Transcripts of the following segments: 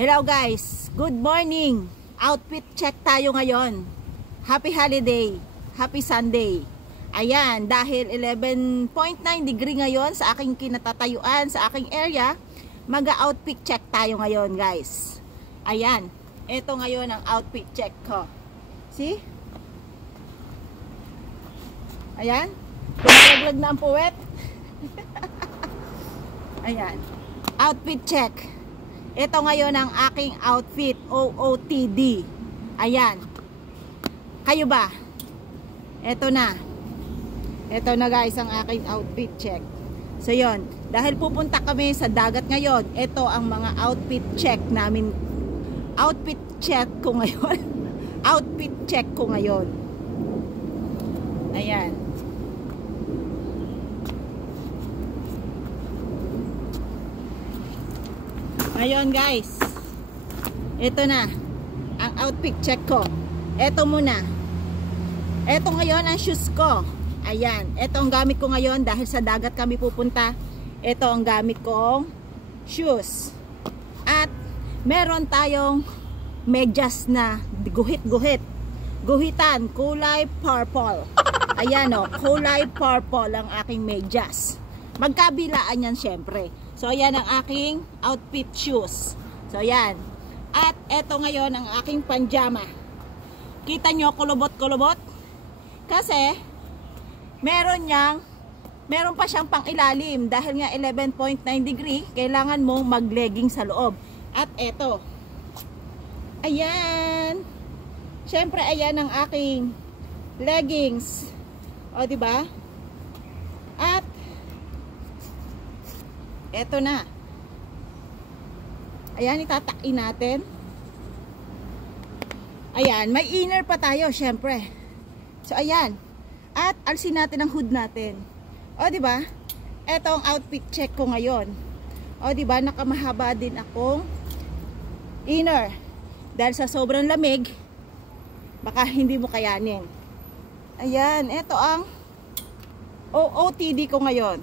Hello guys, good morning. Outfit check tayo ngayon. Happy holiday, happy Sunday. Ayan, dahil 11.9 degree ngayon sa aking kinatatayuan, sa aking area, mag-outfit check tayo ngayon guys. Ayan, ito ngayon ang outfit check ko. See? Ayan, tumalaglag na ang puwet. Ayan, outfit check. Ito ngayon ang aking outfit, OOTD. Ayan. Kayo ba? Ito na. Ito na guys ang aking outfit check. So yon, dahil pupunta kami sa dagat ngayon, ito ang mga outfit check namin. Outfit check ko ngayon. Outfit check ko ngayon. Ayan. Ngayon guys, ito na ang outfit check ko. Ito muna. Ito ngayon ang shoes ko. Ayan, ito ang gamit ko ngayon dahil sa dagat kami pupunta. Ito ang gamit kong shoes. At meron tayong medyas na guhit-guhit. Guhitan, kulay purple. Ayan o, kulay purple ang aking medyas. Magkabilaan yan syempre. So, ayan ang aking outfit shoes. So, ayan. At eto ngayon ang aking panjama. Kita nyo, kulubot-kulubot? Kasi, meron pa siyang pang ilalim. Dahil nga 11.9 degree, kailangan mong mag-legging sa loob. At eto. Ayan. Siyempre, ayan ang aking leggings. O, diba? At, eto na. Ayan, itatain natin. Ayan, may inner pa tayo, syempre. So, ayan. At, alsin natin ang hood natin. O, diba? Eto ang outfit check ko ngayon. O, diba? Nakamahaba din akong inner. Dahil sa sobrang lamig, baka hindi mo kayanin. Ayan, eto ang OOTD ko ngayon.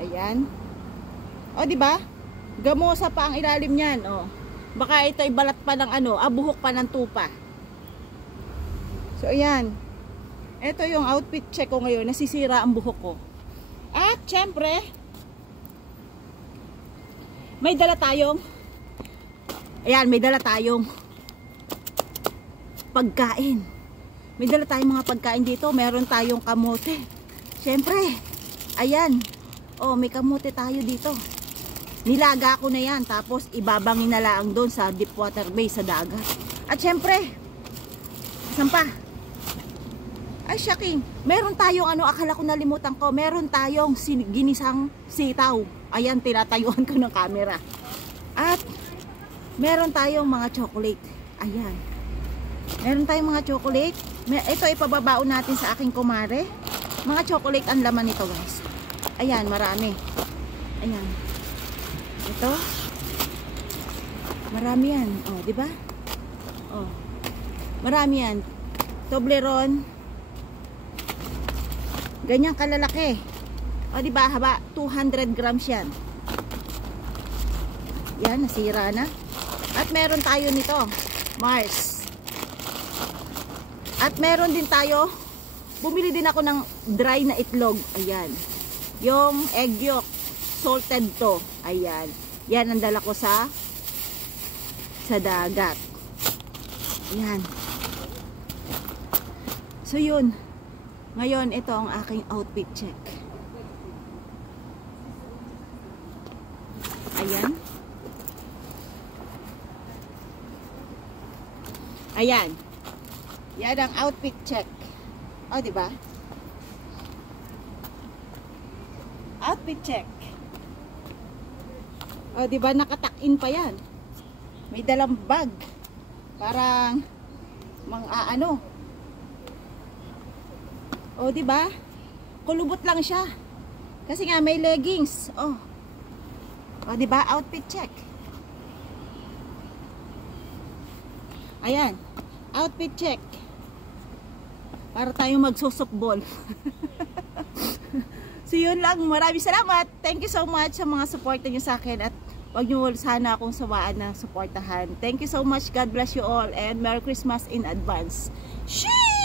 Ayan. O, di ba? Gamosa pa ang ilalim niyan, o. Baka ito ay balat pa ng buhok pa ng tupa. So, ayan. Ito yung outfit check ko ngayon. Nasisira ang buhok ko. At, syempre, may dala tayong pagkain. May dala tayong mga pagkain dito. Meron tayong kamote. Syempre, ayan. Oh, may kamote tayo dito. Nilaga ko na yan. Tapos, ibabangin na lang doon sa Deepwater Bay sa dagat. At syempre, saan pa? Ay, shocking. Meron tayong akala ko nalimutan ko. Meron tayong ginisang sitaw. Ayan, tinatayuan ko ng camera. At, meron tayong mga chocolate. Ayan. Meron tayong mga chocolate. Ito, ipababaon natin sa aking kumare. Mga chocolate ang laman nito, guys. Ayan, marami. Ayan. Ito. Marami yan. Oh, di ba? Oh. Marami yan. Toblerone. Ganyang kalalaki. Oh, di ba? Haba 200 grams yan. Yan, nasira na. At meron tayo nito. Mars. At meron din tayo. Bumili din ako ng dry na itlog. Ayan. Yung egg yolk, salted to. Ayan. Yan ang dala ko sa dagat. Ayan. So, yun. Ngayon, ito ang aking outfit check. Ayan. Ayan. Yan ang outfit check. O, diba? Outfit check. O, diba nakatakin pa yan? May dalang bag. Parang O, diba? Kulubot lang siya. Kasi nga may leggings. O, diba? Outfit check. Ayan. Outfit check. Para tayong magsusukbol. So yun lang, maraming salamat. Thank you so much sa mga suporta niyo sa akin at wag niyo sana akong sawaan na suportahan. Thank you so much. God bless you all and Merry Christmas in advance. Sheesh!